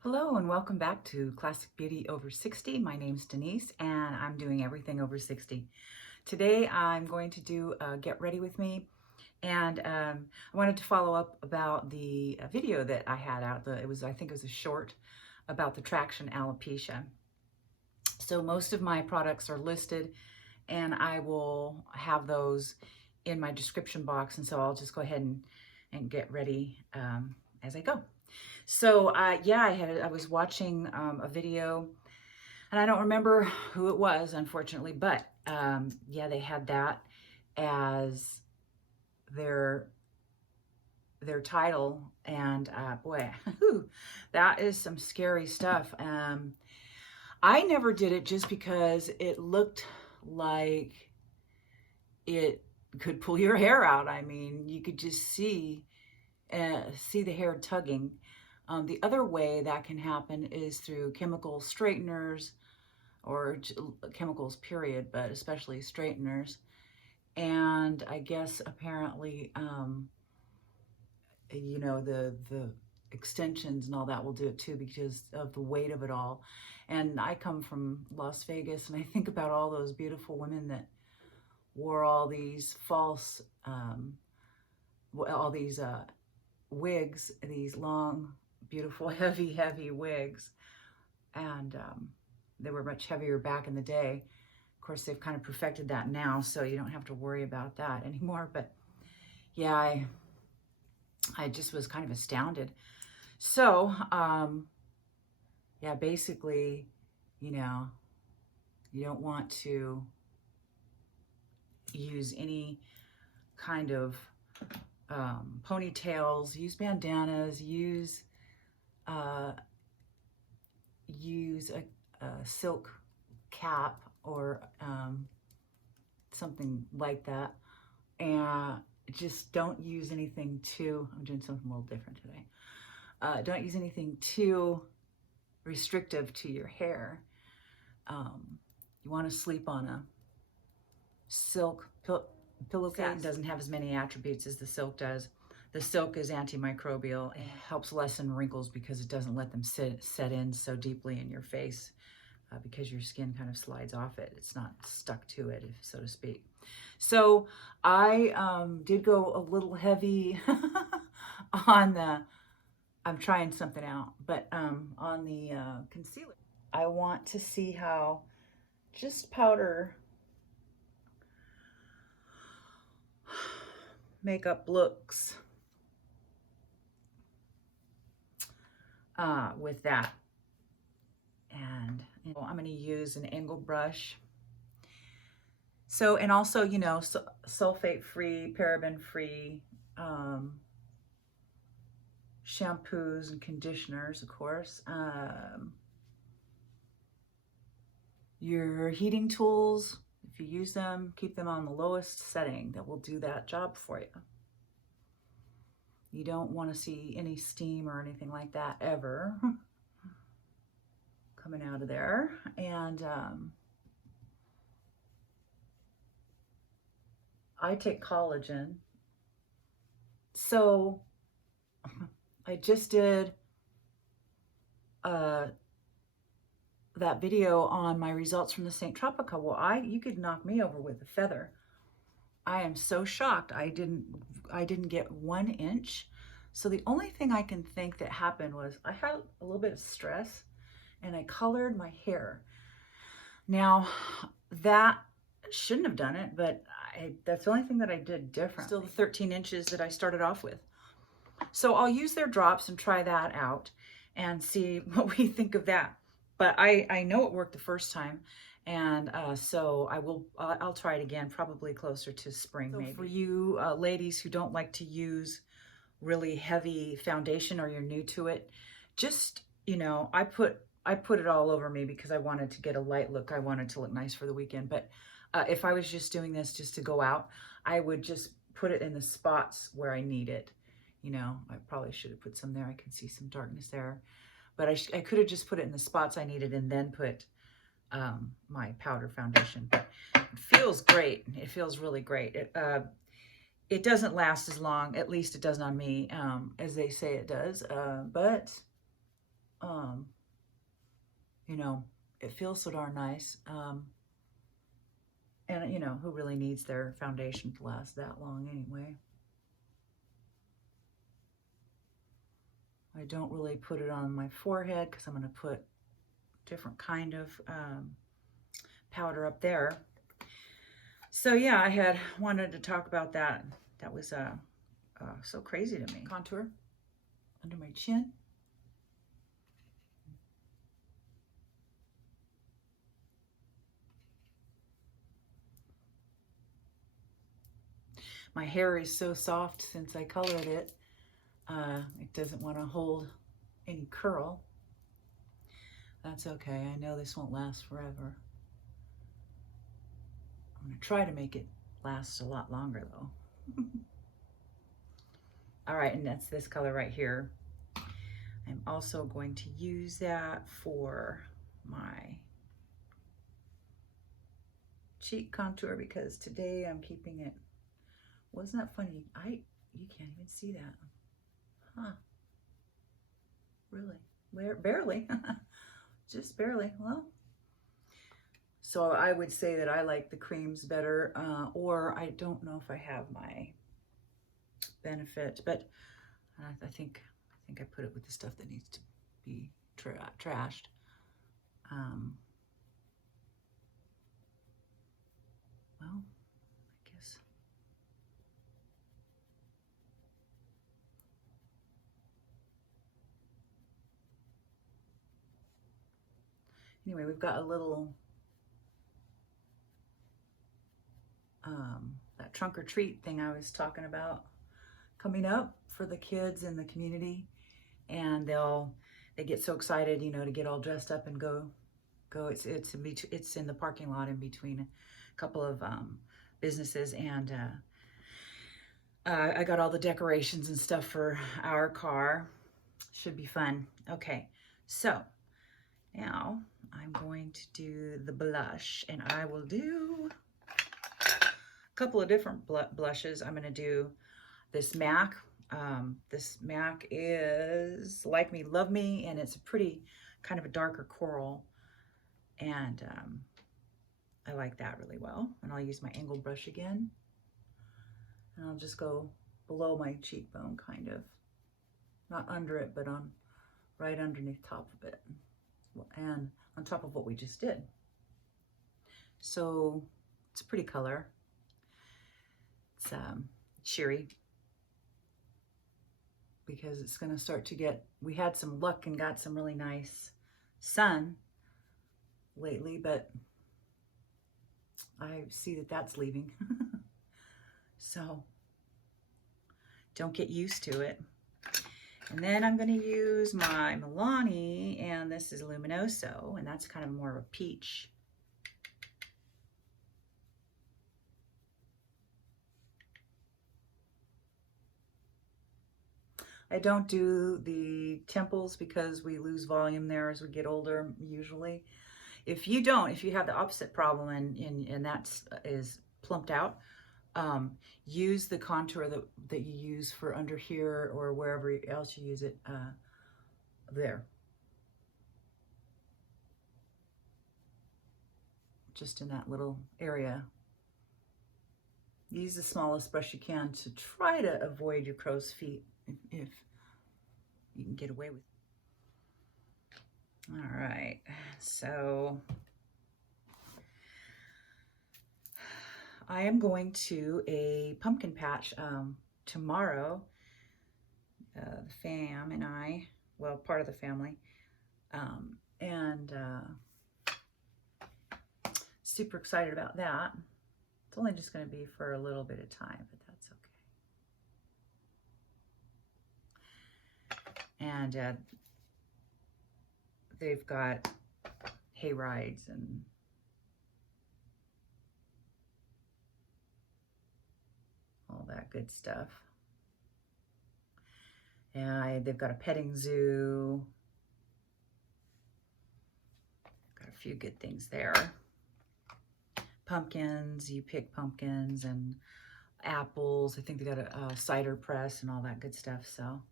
Hello and welcome back to Classic Beauty Over 60. My name's Denise and I'm doing everything over 60. Today I'm going to do a Get Ready With Me, and I wanted to follow up about the video that I had out. I think it was a short about the traction alopecia. So most of my products are listed and I will have those in my description box, and so I'll just go ahead and get ready as I go. So yeah, I was watching a video, and I don't remember who it was, unfortunately, but yeah, they had that as their title, and boy, that is some scary stuff. I never did it just because it looked like it could pull your hair out. I mean, you could just see the hair tugging. The other way that can happen is through chemical straighteners or chemicals, period, but especially straighteners. And I guess apparently, the extensions and all that will do it too because of the weight of it all. And I come from Las Vegas, and I think about all those beautiful women that wore all these false, all these wigs, these long, beautiful, heavy wigs. And they were much heavier back in the day. Of course, they've kind of perfected that now, so you don't have to worry about that anymore. But yeah, I just was kind of astounded. So yeah, basically, you don't want to use any kind of ponytails, use bandanas, use a silk cap or something like that, and just don't use anything too, I'm doing something a little different today. Don't use anything too restrictive to your hair. You want to sleep on a silk pillowcase. Satin doesn't have as many attributes as the silk does. The silk is antimicrobial. It helps lessen wrinkles because it doesn't let them set in so deeply in your face, because your skin kind of slides off it. It's not stuck to it, so to speak. So I did go a little heavy on the, I'm trying something out, but on the concealer. I want to see how just powder makeup looks with that. And I'm going to use an angle brush. So, and also, sulfate-free, paraben-free shampoos and conditioners, of course. Your heating tools, if you use them, keep them on the lowest setting. That will do that job for you. You don't want to see any steam or anything like that ever coming out of there. And I take collagen. So I just did that video on my results from the St. Tropica. Well, you could knock me over with a feather. I am so shocked. I didn't get 1 inch. So the only thing I can think that happened was I had a little bit of stress and I colored my hair. Now, that shouldn't have done it, but that's the only thing that I did different. Still the 13 inches that I started off with. So I'll use their drops and try that out and see what we think of that. But I know it worked the first time, and so I'll try it again, probably closer to spring. So maybe. For you ladies who don't like to use really heavy foundation, or you're new to it, just, I put it all over me because I wanted to get a light look. I wanted to look nice for the weekend. But if I was just doing this just to go out, I would just put it in the spots where I need it. I probably should have put some there. I can see some darkness there. But I could have just put it in the spots I needed and then put my powder foundation. But it feels great. It feels really great. It doesn't last as long, at least it doesn't on me, as they say it does. But you know, it feels so darn nice. And, you know, who really needs their foundation to last that long anyway? I don't really put it on my forehead because I'm going to put different kind of powder up there. So yeah, I had wanted to talk about that. That was so crazy to me. Contour under my chin. My hair is so soft since I colored it. It doesn't want to hold any curl. That's okay. I know this won't last forever. I'm going to try to make it last a lot longer though. All right, and that's this color right here. I'm also going to use that for my cheek contour because today I'm keeping it. Wasn't that funny? You can't even see that. Huh. Really? Barely. Just barely. Well, so I would say that I like the creams better, or I don't know if I have my Benefit, but I think I put it with the stuff that needs to be trashed. Well, I guess. Anyway, we've got a little that trunk or treat thing I was talking about coming up for the kids in the community, and they get so excited, you know, to get all dressed up and go. It's in the parking lot in between a couple of businesses, and I got all the decorations and stuff for our car. Should be fun. Okay, so now I'm going to do the blush, and I will do a couple of different blushes. I'm going to do this MAC. This MAC is Like Me, Love Me, and it's a pretty kind of a darker coral, and I like that really well. And I'll use my angled brush again, and I'll just go below my cheekbone, kind of, not under it, but on right underneath top of it, and on top of what we just did. So it's a pretty color. It's sheery, because it's going to start to get, we had some luck and got some really nice sun lately, but I see that that's leaving. So don't get used to it. And then I'm going to use my Milani, and this is Luminoso, and that's kind of more of a peach. I don't do the temples because we lose volume there as we get older, usually. If you have the opposite problem and that is plumped out, use the contour that you use for under here or wherever else you use it there. Just in that little area. Use the smallest brush you can to try to avoid your crow's feet if you can get away with it. All right, so I am going to a pumpkin patch tomorrow. The fam and I, well, part of the family, and super excited about that. It's only just going to be for a little bit of time, but that's okay. And they've got hay rides and all that good stuff. And they've got a petting zoo. Got a few good things there. Pumpkins, you pick pumpkins, and apples. I think they got a cider press and all that good stuff. So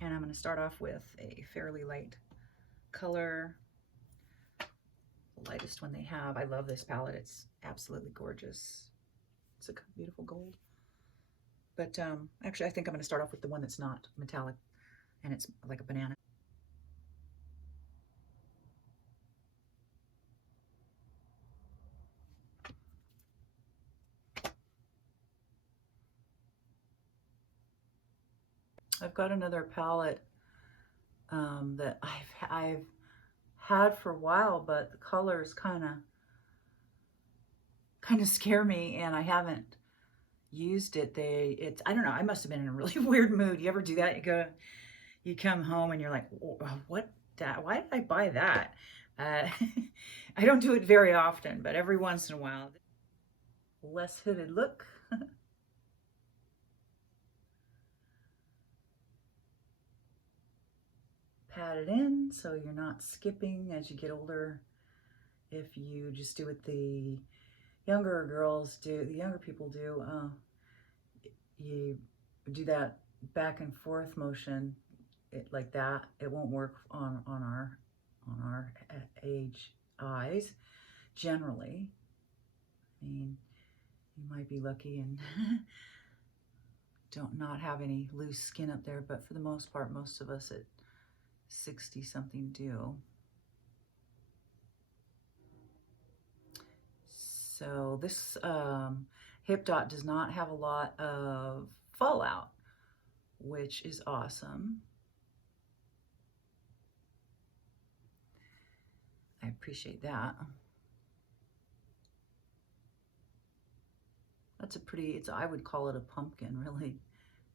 And I'm going to start off with a fairly light color, the lightest one they have. I love this palette. It's absolutely gorgeous. It's a beautiful gold. But actually, I think I'm going to start off with the one that's not metallic, and it's like a banana. I've got another palette that I've had for a while, but the colors kind of scare me, and I haven't used it. I don't know, I must have been in a really weird mood. You ever do that? You come home and you're like, what that? Why did I buy that? Uh, I don't do it very often, but every once in a while. Less hooded look. Pat it in so you're not skipping as you get older. If you just do what the younger girls do, the younger people do, you do that back and forth motion, like that. It won't work on our age eyes generally. I mean, you might be lucky and don't not have any loose skin up there, but for the most part, most of us at 60 something do. So this hip dot does not have a lot of fallout, which is awesome. I appreciate that. That's a pretty, I would call it a pumpkin, really.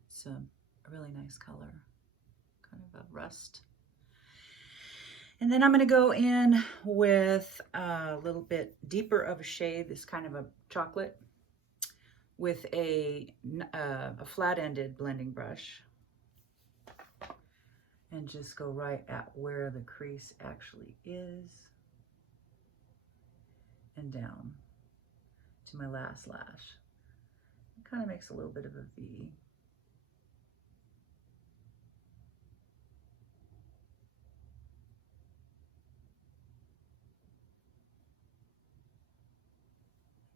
It's a really nice color, kind of a rust. And then I'm gonna go in with a little bit deeper of a shade, this kind of a chocolate, with a flat-ended blending brush. And just go right at where the crease actually is, and down to my last lash. It kind of makes a little bit of a V.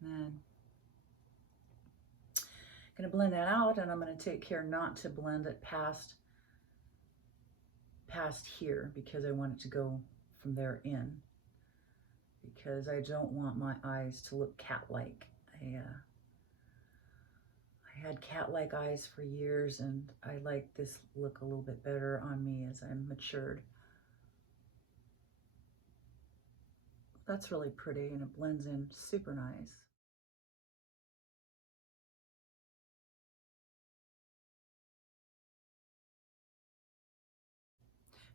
And then I'm going to blend that out, and I'm going to take care not to blend it past here, because I want it to go from there in, because I don't want my eyes to look cat-like. I had cat-like eyes for years, and I like this look a little bit better on me as I'm matured. That's really pretty, and it blends in super nice.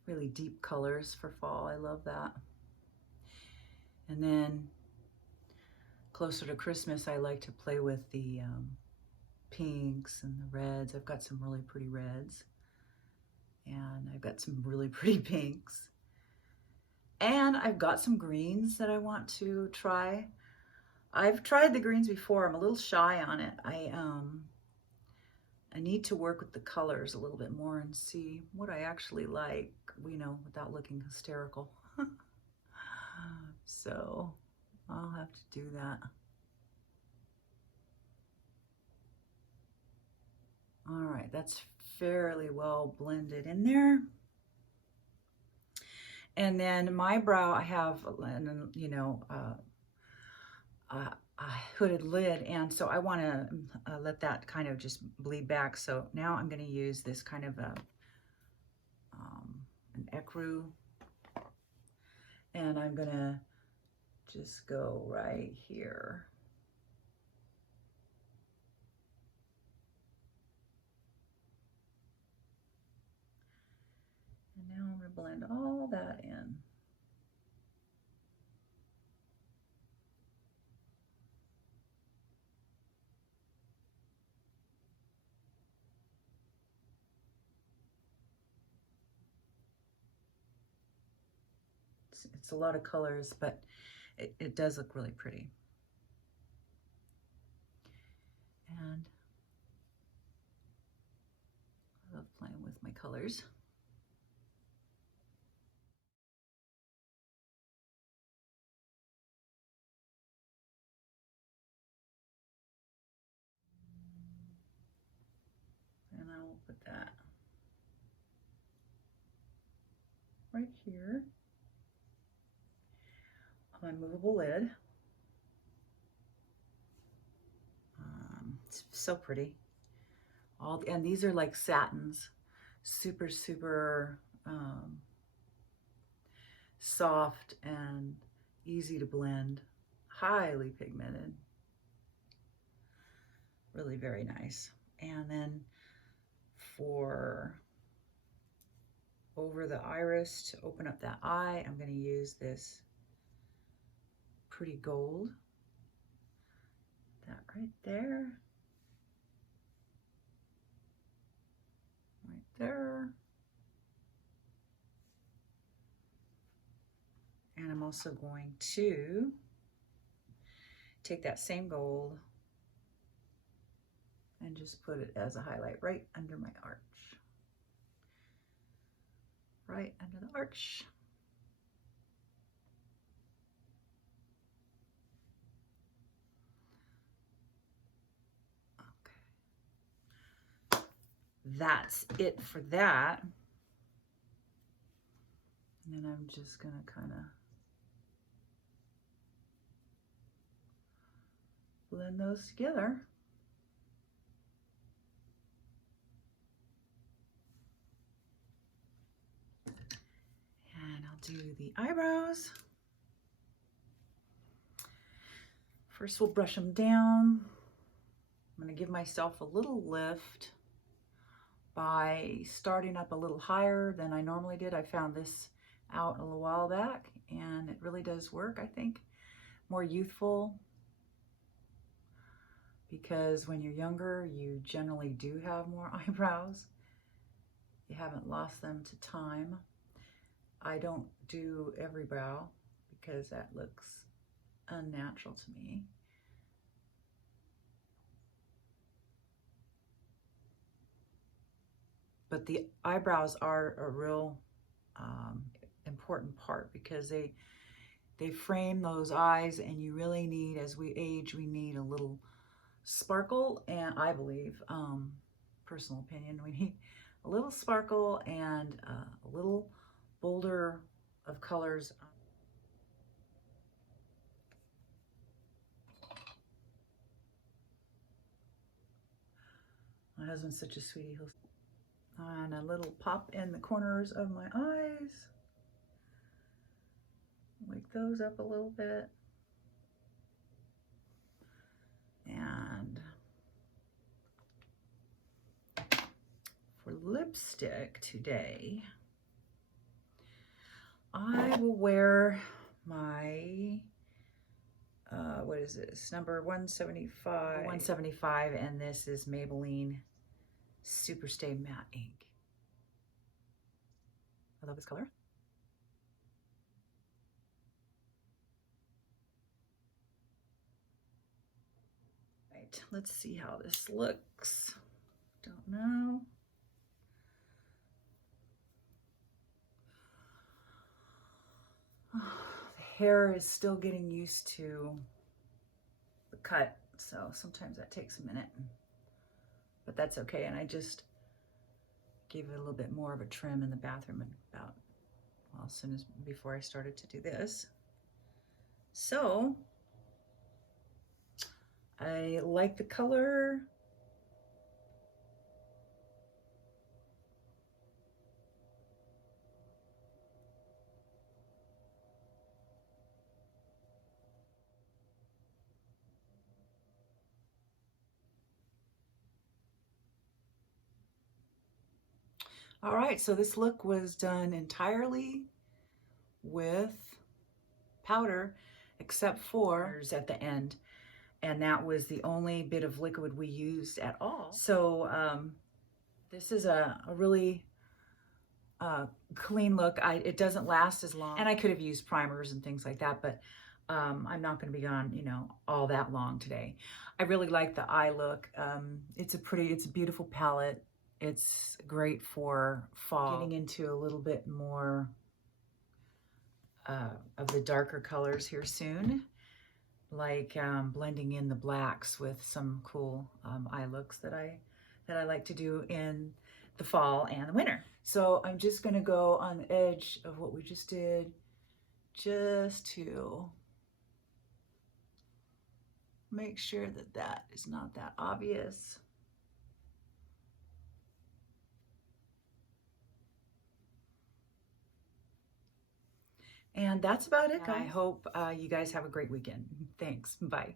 Really deep colors for fall. I love that. And then closer to Christmas, I like to play with the pinks and the reds. I've got some really pretty reds, and I've got some really pretty pinks, and I've got some greens that I want to try. I've tried the greens before. I'm a little shy on it. I need to work with the colors a little bit more and see what I actually like, without looking hysterical. So I'll have to do that. All right, that's fairly well blended in there. And then my brow, I have, a hooded lid, and so I want to let that kind of just bleed back. So now I'm going to use this kind of an ecru, and I'm going to just go right here. And now I'm going to blend all that in. It's a lot of colors, but it does look really pretty. And I love playing with my colors. right here on my movable lid. It's so pretty. And these are like satins, super, super soft and easy to blend, highly pigmented, really very nice. And then for over the iris to open up that eye, I'm going to use this pretty gold, that right there, right there. And I'm also going to take that same gold and just put it as a highlight right under my arch. Right under the arch. Okay. That's it for that. And then I'm just gonna kind of blend those together. And I'll do the eyebrows. First we'll brush them down. I'm gonna give myself a little lift by starting up a little higher than I normally did. I found this out a little while back and it really does work, I think. More youthful, because when you're younger, you generally do have more eyebrows. You haven't lost them to time. I don't do every brow because that looks unnatural to me. But the eyebrows are a real important part because they frame those eyes, and you really need, as we age, we need a little sparkle, and I believe, personal opinion, we need a little sparkle and a little bolder of colors. My husband's such a sweetie. And a little pop in the corners of my eyes. Wake those up a little bit. And for lipstick today, I will wear my, what is this, number 175. 175, and this is Maybelline Superstay Matte Ink. I love this color. Right, let's see how this looks. Don't know. The hair is still getting used to the cut, so sometimes that takes a minute, but that's okay. And I just gave it a little bit more of a trim in the bathroom about, well, as soon as before I started to do this. So I like the color. All right, so this look was done entirely with powder, except for at the end. And that was the only bit of liquid we used at all. So this is a really clean look. It doesn't last as long. And I could have used primers and things like that, but I'm not gonna be on, you know, all that long today. I really like the eye look. It's a beautiful palette. It's great for fall. Getting into a little bit more of the darker colors here soon, like blending in the blacks with some cool eye looks that I like to do in the fall and the winter. So I'm just going to go on the edge of what we just did, just to make sure that that is not that obvious. And that's about it, guys. I hope you guys have a great weekend. Thanks. Bye.